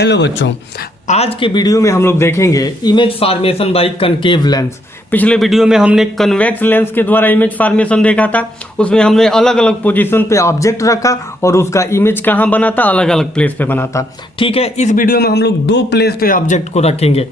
Hello बच्चों, आज के वीडियो में हम लोग देखेंगे image formation by concave lens. पिछले वीडियो में हमने कन्वेक्स लेंस के द्वारा इमेज फॉर्मेशन देखा था। उसमें हमने अलग अलग पोजीशन पे ऑब्जेक्ट रखा और उसका इमेज कहाँ बना था, अलग अलग प्लेस पे बना था। ठीक है, इस वीडियो में हम लोग दो प्लेस पे ऑब्जेक्ट को रखेंगे।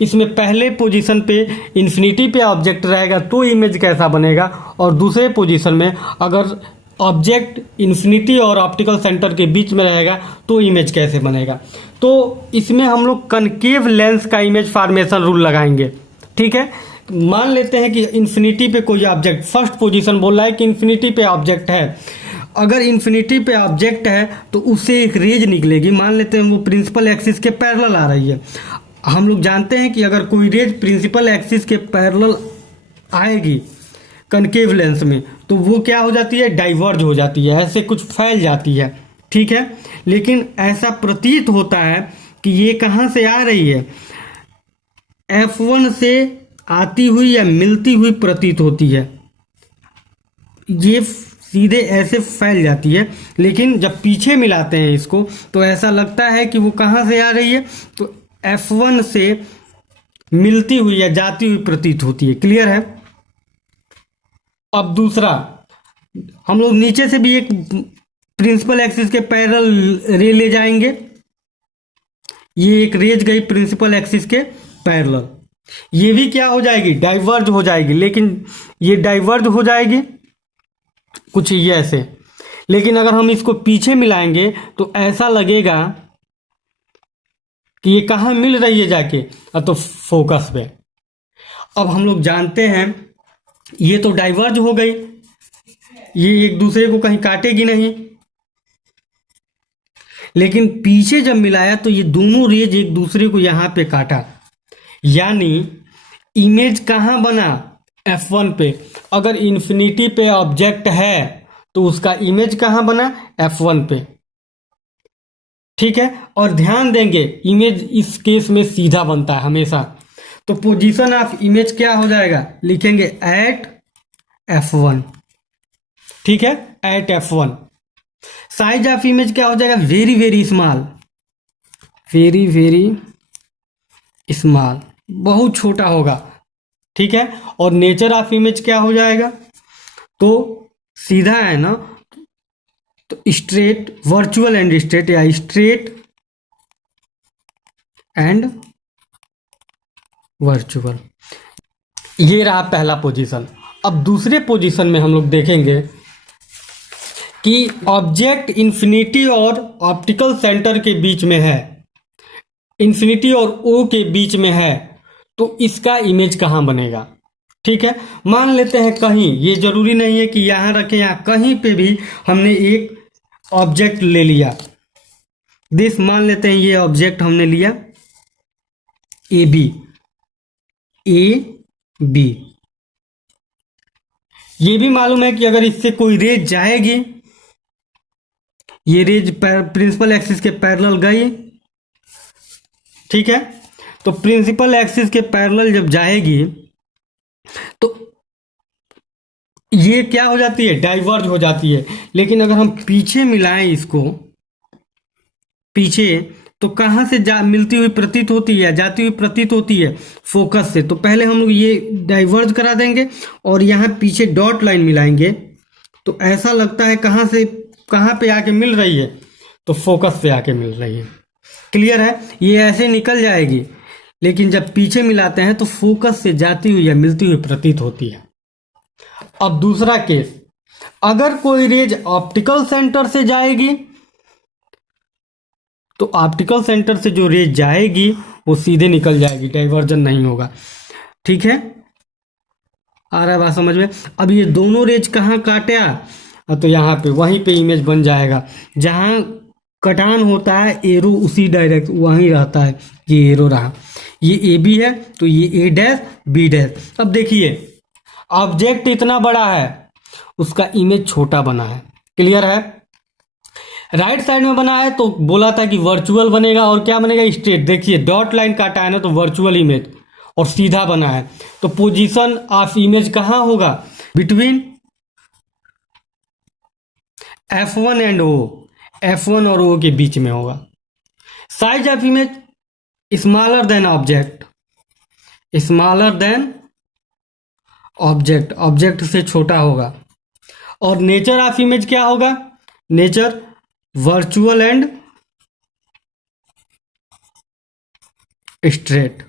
इसमें पहले पोजीशन पे इन्फिनिटी पे ऑब्जेक्ट रहेगा तो इमेज कैसा बनेगा, और दूसरे पोजीशन में अगर ऑब्जेक्ट इन्फिनिटी और ऑप्टिकल सेंटर के बीच में रहेगा तो इमेज कैसे बनेगा। तो इसमें हम लोग कनकेव लेंस का इमेज फॉर्मेशन रूल लगाएंगे। ठीक है, मान लेते हैं कि इन्फिनिटी पे कोई ऑब्जेक्ट, फर्स्ट पोजीशन बोल रहा है कि इन्फिनिटी पे ऑब्जेक्ट है। अगर इन्फिनिटी पे ऑब्जेक्ट है तो उससे एक रेज निकलेगी। मान लेते हैं वो प्रिंसिपल एक्सिस के पैरेलल आ रही है। हम लोग जानते हैं कि अगर कोई रेज प्रिंसिपल एक्सिस के पैरेलल आएगी कनकेव लेंस में तो वो क्या हो जाती है, डाइवर्ज हो जाती है, ऐसे कुछ फैल जाती है। ठीक है, लेकिन ऐसा प्रतीत होता है कि ये कहाँ से आ रही है, F1 से आती हुई या मिलती हुई प्रतीत होती है। ये सीधे ऐसे फैल जाती है, लेकिन जब पीछे मिलाते हैं इसको तो ऐसा लगता है कि वो कहाँ से आ रही है, तो F1 से मिलती हुई या जाती हुई प्रतीत होती है। क्लियर है। अब दूसरा, हम लोग नीचे से भी एक प्रिंसिपल एक्सिस के पैरेलल रे ले जाएंगे। ये एक रेज गई प्रिंसिपल एक्सिस के पैरेलल, ये भी क्या हो जाएगी, डाइवर्ज हो जाएगी। लेकिन ये डाइवर्ज हो जाएगी कुछ ये ऐसे, लेकिन अगर हम इसको पीछे मिलाएंगे तो ऐसा लगेगा कि ये कहाँ मिल रही है जाके, तो फोकस पे। अब हम लोग जानते हैं ये तो डाइवर्ज हो गई, ये एक दूसरे को कहीं काटेगी नहीं, लेकिन पीछे जब मिलाया तो ये दोनों रेज एक दूसरे को यहां पे काटा, यानी इमेज कहां बना, F1 पे। अगर इन्फिनिटी पे ऑब्जेक्ट है तो उसका इमेज कहां बना, F1 पे। ठीक है, और ध्यान देंगे इमेज इस केस में सीधा बनता है हमेशा। तो पोजीशन ऑफ इमेज क्या हो जाएगा, लिखेंगे एट F1। ठीक है, eight F1। Size of image क्या हो जाएगा, very very small, very very small, बहुत छोटा होगा। ठीक है, और नेचर ऑफ इमेज क्या हो जाएगा, तो सीधा है ना, तो स्ट्रेट, वर्चुअल एंड स्ट्रेट, या स्ट्रेट एंड वर्चुअल। ये रहा पहला पोजीशन। अब दूसरे पोजीशन में हम लोग देखेंगे कि ऑब्जेक्ट इन्फिनिटी और ऑप्टिकल सेंटर के बीच में है, इन्फिनिटी और O के बीच में है, तो इसका इमेज कहाँ बनेगा। ठीक है, मान लेते हैं कहीं, ये जरूरी नहीं है कि यहाँ रखें, यहाँ कहीं पे भी हमने एक ऑब्जेक्ट ले लिया। दिस, मान लेते हैं ये ऑब्जेक्ट हमने लिया AB, AB। ये भी मालूम है कि अगर इससे कोई रेज जाएगी, ये रेज प्रिंसिपल एक्सिस के पैरेलल गई। ठीक है, तो प्रिंसिपल एक्सिस के पैरेलल जब जाएगी तो ये क्या हो जाती है, डाइवर्ज हो जाती है। लेकिन अगर हम पीछे मिलाएं इसको, पीछे, तो कहां से मिलती हुई प्रतीत होती है, जाती हुई प्रतीत होती है, फोकस से। तो पहले हम लोग ये डाइवर्ज करा देंगे और यहाँ पीछे डॉट लाइन मिलाएंगे, तो ऐसा लगता है कहां से, कहां पे आके मिल रही है, तो फोकस पे आके मिल रही है। क्लियर है, ये ऐसे निकल जाएगी, लेकिन जब पीछे मिलाते हैं तो फोकस से जाती हुई या मिलती हुई प्रतीत होती है। अब दूसरा केस, अगर कोई रेज ऑप्टिकल सेंटर से जाएगी तो ऑप्टिकल सेंटर से जो रेज जाएगी वो सीधे निकल जाएगी, डाइवर्जन नहीं होगा। ठीक है, आ रहा है बात समझ में। अब ये दोनों रेज कहाँ काटा, तो यहाँ पे, वहीं पे इमेज बन जाएगा। जहाँ कटान होता है एरो उसी डायरेक्ट वहीं रहता है, ये एरो रहा, ये AB है तो ये A डैश B डैश। अब देखिए ऑब्जेक्ट इतना बड़ा है, उसका इमेज छोटा बना है। क्लियर है, राइट साइड में बना है तो बोला था कि वर्चुअल बनेगा, और क्या बनेगा, स्ट्रेट। देखिए डॉट लाइन काटा है ना, तो वर्चुअल इमेज, और सीधा बना है तो पोजीशन ऑफ इमेज कहाँ होगा, between F1 and O, F1 और O के बीच में होगा। Size of image smaller than object, smaller than object, object से छोटा होगा। और नेचर ऑफ इमेज क्या होगा? नेचर वर्चुअल एंड स्ट्रेट,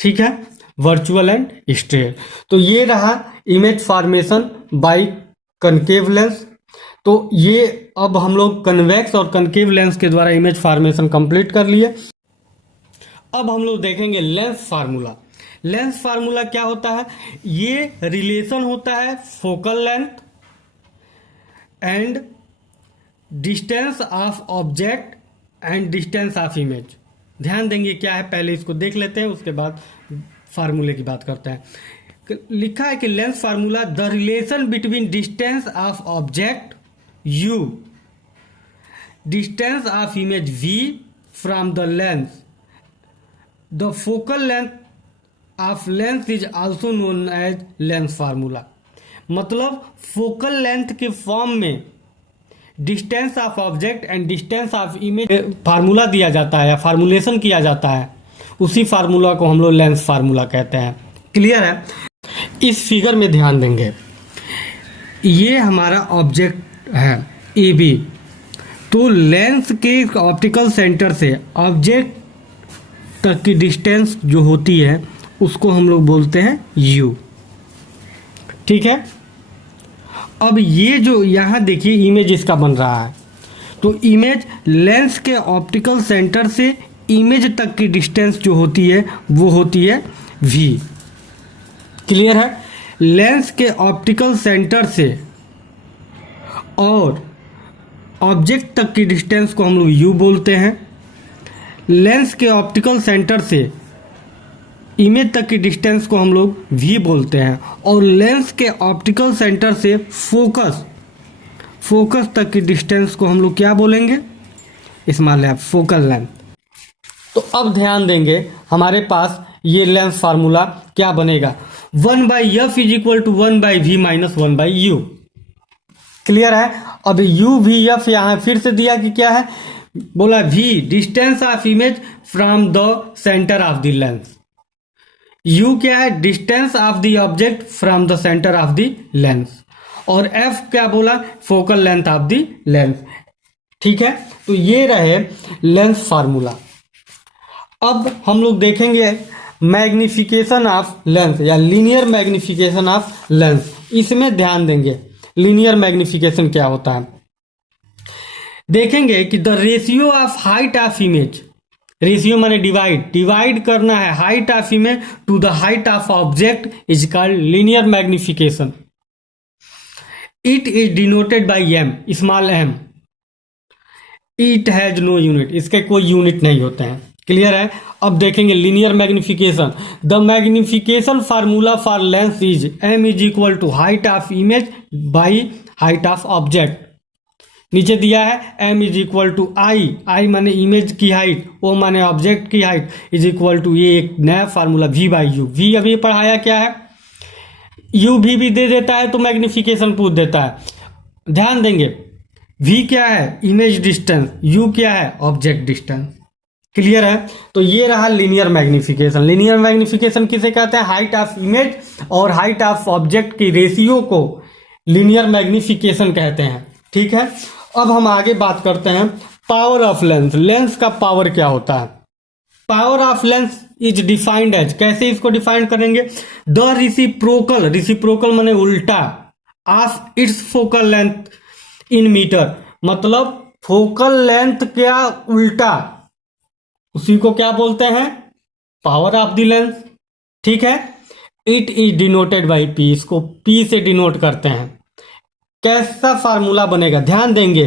ठीक है, वर्चुअल एंड स्ट्रेट। तो ये रहा image formation by concave lens. तो ये अब हम लोग कन्वेक्स और कनकेव लेंस के द्वारा इमेज फॉर्मेशन कंप्लीट कर लिए। अब हम लोग देखेंगे लेंस फार्मूला। लेंस फार्मूला क्या होता है? ये रिलेशन होता है focal length and distance of object and distance of image. ध्यान देंगे क्या है, पहले इसको देख लेते हैं, उसके बाद फार्मूले की बात करते हैं। लिखा है कि lens formula the relation between distance of object u, distance of image v from the lens, the focal length of lens is also known as lens formula. मतलब फोकल लेंथ के फॉर्म में distance of object and distance of image formula दिया जाता है या formulation किया जाता है, उसी फार्मूला को हम लोग लेंस फार्मूला कहते हैं। क्लियर है? इस फिगर में ध्यान देंगे, ये हमारा ऑब्जेक्ट है ए बी, तो लेंस के ऑप्टिकल सेंटर से ऑब्जेक्ट तक की डिस्टेंस जो होती है उसको हम लोग बोलते हैं यू, ठीक है। अब ये जो यहाँ देखिए इमेज इसका बन रहा है, तो इमेज लेंस के ऑप्टिकल सेंटर से इमेज तक की डिस्टेंस जो होती है वो होती है v। क्लियर है? लेंस के ऑप्टिकल सेंटर से और ऑब्जेक्ट तक की डिस्टेंस को हम लोग u बोलते हैं। लेंस के ऑप्टिकल सेंटर से इमेज तक की डिस्टेंस को हम लोग v बोलते हैं। और लेंस के ऑप्टिकल सेंटर से फोकस तक की डिस्टेंस को हम लोग क्या बोलेंगे? स्मॉल है, फोकल लेंथ। तो अब ध्यान देंगे, हमारे पास ये लेंस फार्मूला क्या बनेगा? 1/f is equal to 1/v minus 1/u। Clear है? अब u v f यहाँ फिर से दिया कि क्या है, बोला v distance of image from the centre of the lens, u क्या है? Distance of the object from the centre of the lens, और f क्या बोला? Focal length of the lens. ठीक है, तो ये रहे लेंस फार्मूला। अब हम लोग देखेंगे मैग्निफिकेशन ऑफ लेंस या लीनियर मैग्निफिकेशन ऑफ लेंस। इसमें ध्यान देंगे लीनियर मैग्निफिकेशन क्या होता है। देखेंगे कि the ratio of height of image, ratio माने डिवाइड करना है height of image to the height of object is called linear magnification. It is denoted by m, small m। It has no unit, इसके कोई unit नहीं होते हैं। Clear है? अब देखेंगे linear magnification. The magnification formula for lens is m is equal to height of image by height of object. नीचे दिया है m is equal to i माने इमेज की हाइट, o माने ऑब्जेक्ट की हाइट, इज इक्वल टू ये एक नया formula v by u. v अभी पढ़ाया क्या है, u भी दे देता है तो मैग्निफिकेशन पूछ देता है। ध्यान देंगे v क्या है? इमेज डिस्टेंस, u क्या है? Object distance. क्लियर है? तो ये रहा लीनियर मैग्निफिकेशन। लीनियर मैग्निफिकेशन किसे कहते हैं? हाइट ऑफ इमेज और हाइट ऑफ ऑब्जेक्ट की रेशियो को लीनियर मैग्निफिकेशन कहते हैं। ठीक है, अब हम आगे बात करते हैं पावर ऑफ लेंस। लेंस का पावर क्या होता है? Power of lens is defined as, कैसे इसको डिफाइन करेंगे? द रिसिप्रोकल माने उल्टा of its focal length in metre. मतलब फोकल लेंथ क्या उल्टा, उसी को क्या बोलते हैं? Power of the lens. ठीक है, it is denoted by P, इसको पी से डिनोट करते हैं। कैसा फार्मूला बनेगा? ध्यान देंगे,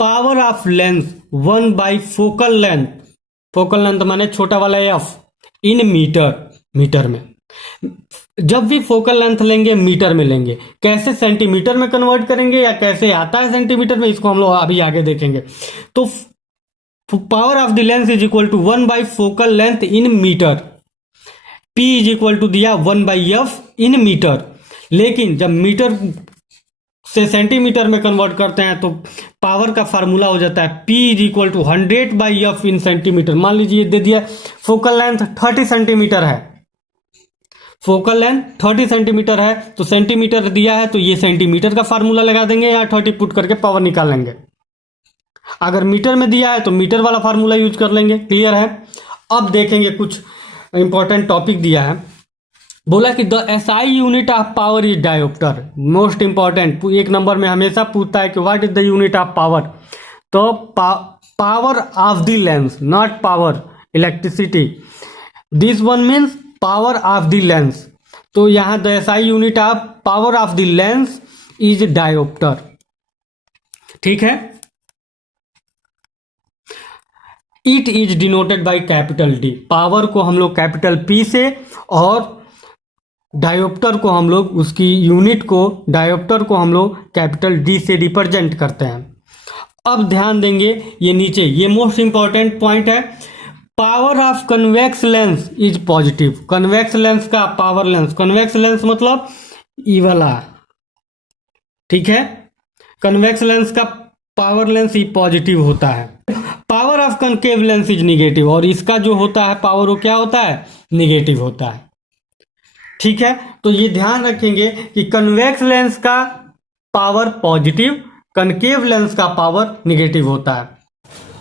power of lens 1/, focal length, focal length माने छोटा वाला f इन मीटर में। जब भी फोकल लेंथ लेंगे मीटर में लेंगे, कैसे सेंटीमीटर में कन्वर्ट करेंगे या कैसे आता है सेंटीमीटर में, इसको हम लोग अभी आगे देखेंगे। तो power of the lens is equal to 1/, focal length in metre. p is equal to दिया 1/f इन मीटर। लेकिन जब मीटर से सेंटीमीटर में कन्वर्ट करते हैं तो पावर का फार्मूला हो जाता है P is equal to 100/F in centimetre. मान लीजिए दे दिया फोकल लेंथ 30 सेंटीमीटर है, फोकल लेंथ 30 सेंटीमीटर है, तो सेंटीमीटर दिया है तो ये सेंटीमीटर का फार्मूला लगा देंगे, यहाँ 30 पुट करके पावर निकाल लेंगे। अगर मीटर में दिया है तो मीटर वाला फार्मूला यूज कर लेंगे। क्लियर है। अब देखेंगे कुछ इंपॉर्टेंट टॉपिक दिया है, बोला कि the SI unit of power is dioptre. Most important, एक नंबर में हमेशा पूछता है कि what is the unit of power. तो power of the lens, not power electricity, this one means power of the lens. तो यहां the SI unit of power of the lens is dioptre. ठीक है। It is denoted by capital D. Power को हम लोग capital P से और dioptre को हम लोग उसकी यूनिट को, डायोप्टर को हम लोग कैपिटल डी से रिप्रेजेंट करते हैं। अब ध्यान देंगे ये नीचे, ये मोस्ट इंपॉर्टेंट पॉइंट है, power of convex lens is positive. Convex lens का पावर लेंस, कन्वेक्स लेंस मतलब ई वाला, ठीक है। कन्वेक्स लेंस का पावर लेंस ही पॉजिटिव होता है। Power of concave lens is negative, और इसका जो होता है पावर वो क्या होता है, निगेटिव होता है। ठीक है। तो ये ध्यान रखेंगे कि कन्वेक्स लेंस का पावर पॉजिटिव, कनकेव लेंस का पावर निगेटिव होता है।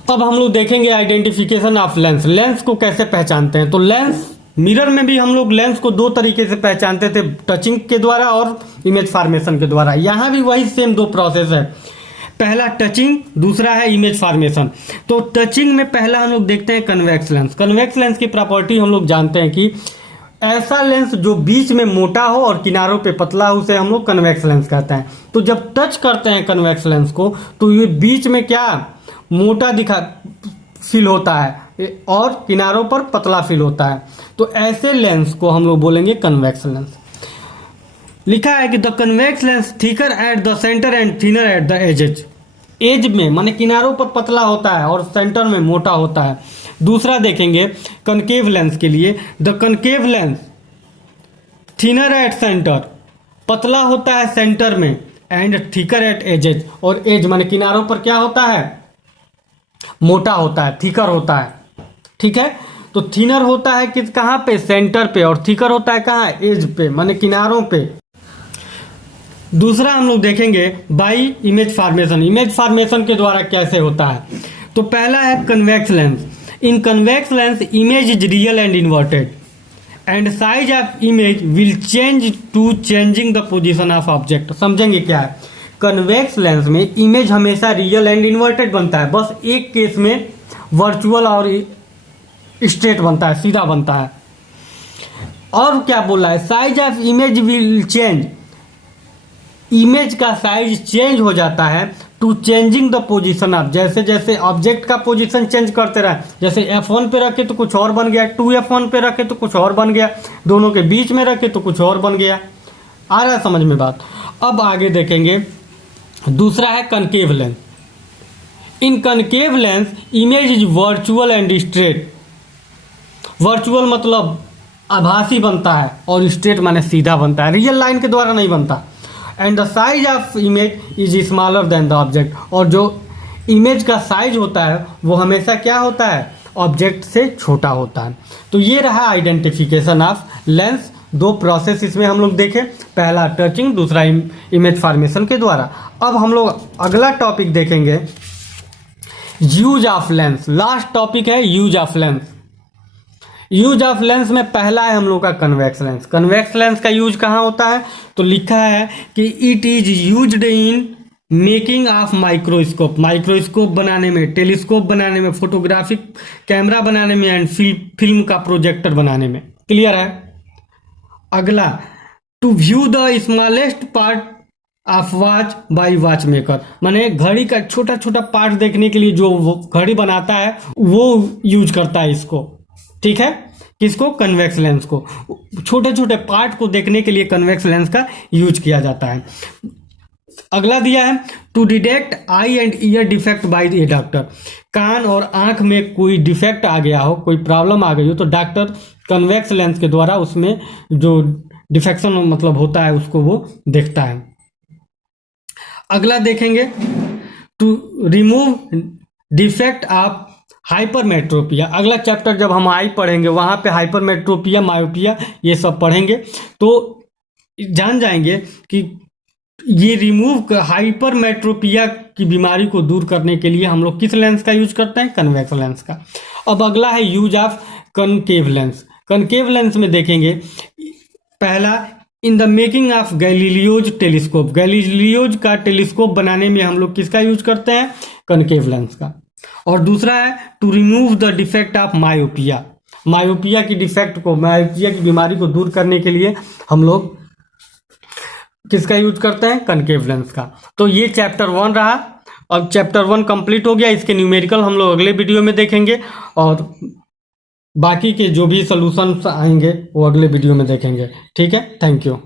अब हम लोग देखेंगे आइडेंटिफिकेशन ऑफ लेंस। लेंस को कैसे पहचानते हैं, तो लेंस, मिरर में भी हम लोग लेंस को दो तरीके से पहचानते थे, टचिंग के द्वारा और इमेज फॉर्मेशन के द्वारा। यहां भी वही सेम दो प्रोसेस है, पहला टचिंग, दूसरा है इमेज फॉर्मेशन। तो टचिंग में पहला हम लोग देखते हैं कन्वेक्स लेंस। कन्वेक्स लेंस की प्रॉपर्टी हम लोग जानते हैं कि ऐसा लेंस जो बीच में मोटा हो और किनारों पे पतला हो, उसे हम लोग कन्वेक्स लेंस कहते हैं। तो जब टच करते हैं कन्वेक्स लेंस को तो ये बीच में क्या मोटा फील होता है और किनारों पर पतला फील होता है। तो ऐसे लेंस को हम लोग बोलेंगे कन्वेक्स लेंस। लिखा है कि the convex lens thicker at the centre and thinner at the edges. Edge में माने किनारों पर पतला होता है और सेंटर में मोटा होता है। दूसरा देखेंगे कनकेव लेंस के लिए, the concave lens thinner at centre, पतला होता है सेंटर में, एंड थिकर एट एजेज, और एज माने किनारों पर क्या होता है, मोटा होता है, थिकर होता है। ठीक है। तो थिनर होता है किस, कहां पे, सेंटर पे, और थिकर होता है कहां, एज पे, माने किनारों पे। दूसरा हम लोग देखेंगे by image formation. Image formation के द्वारा कैसे होता है, तो पहला है convex lens. In convex lens image is real and inverted and size of image will change to changing the position of object. समझेंगे क्या है, कन्वेक्स लेंस में इमेज हमेशा रियल एंड इन्वर्टेड बनता है, बस एक केस में वर्चुअल और स्ट्रेट बनता है, सीधा बनता है। और क्या बोला है, size of image will change, image का साइज चेंज हो जाता है to changing the position of, जैसे जैसे ऑब्जेक्ट का पोजीशन चेंज करते रहे, जैसे F1 पे रखे तो कुछ और बन गया, 2F1 पे रखे तो कुछ और बन गया, दोनों के बीच में रखे तो कुछ और बन गया। आ रहा है समझ में बात। अब आगे देखेंगे, दूसरा है concave lens. In concave lens image is virtual and straight. Virtual मतलब आभासी बनता है और स्ट्रेट माने सीधा बनता है, रियल लाइन के द्वारा नहीं बनता। And the size of image is smaller than the object, और जो इमेज का साइज होता है वो हमेशा क्या होता है, ऑब्जेक्ट से छोटा होता है। तो ये रहा आइडेंटिफिकेशन ऑफ लेंस। दो प्रोसेस इसमें हम लोग देखें, पहला टचिंग, दूसरा इमेज फॉर्मेशन के द्वारा। अब हम लोग अगला टॉपिक देखेंगे, use of lens. Last topic है use of lens. Use of lens में पहला है हम लोग का कन्वेक्स लेंस। कन्वेक्स लेंस का यूज कहाँ होता है, तो लिखा है कि it is used in making of microscope. Microscope बनाने में, टेलीस्कोप बनाने में, फोटोग्राफिक कैमरा बनाने में, एंड फिल्म का प्रोजेक्टर बनाने में। क्लियर है। अगला, to view the smallest part of watch by watchmaker, माने घड़ी का छोटा छोटा पार्ट देखने के लिए जो घड़ी बनाता है वो यूज करता है इसको। ठीक है, किसको, कन्वेक्स लेंस को। छोटे छोटे पार्ट को देखने के लिए कन्वेक्स लेंस का यूज किया जाता है। अगला दिया है to detect eye and ear defect by a doctor. कान और आंख में कोई डिफेक्ट आ गया हो, कोई प्रॉब्लम आ गई हो, तो डॉक्टर कन्वेक्स लेंस के द्वारा उसमें जो डिफेक्शन मतलब होता है उसको वो देखता है। अगला देखेंगे to remove defect of hypermetropia. अगला चैप्टर जब हम आई पढ़ेंगे वहाँ पे हाइपरमेट्रोपिया, मायोपिया ये सब पढ़ेंगे, तो जान जाएंगे कि ये रिमूव हाइपरमेट्रोपिया की बीमारी को दूर करने के लिए हम लोग किस लेंस का यूज करते हैं, कन्वेक्स लेंस का। अब अगला है use of concave lens. Concave lens में देखेंगे पहला, in the making of Galileo's telescope. Galileo's का टेलीस्कोप बनाने में हम लोग किसका यूज करते हैं, कनकेव लेंस का। और दूसरा है to remove the defect of myopia. Myopia की डिफेक्ट को, मायोपिया की बीमारी को दूर करने के लिए हम लोग किसका यूज करते हैं, कनकेव लेंस का। तो ये चैप्टर 1 रहा। अब चैप्टर 1 कंप्लीट हो गया, इसके न्यूमेरिकल हम लोग अगले वीडियो में देखेंगे और बाकी के जो भी सॉल्यूशंस आएंगे वो अगले वीडियो में देखेंगे। ठीक है, थैंक यू।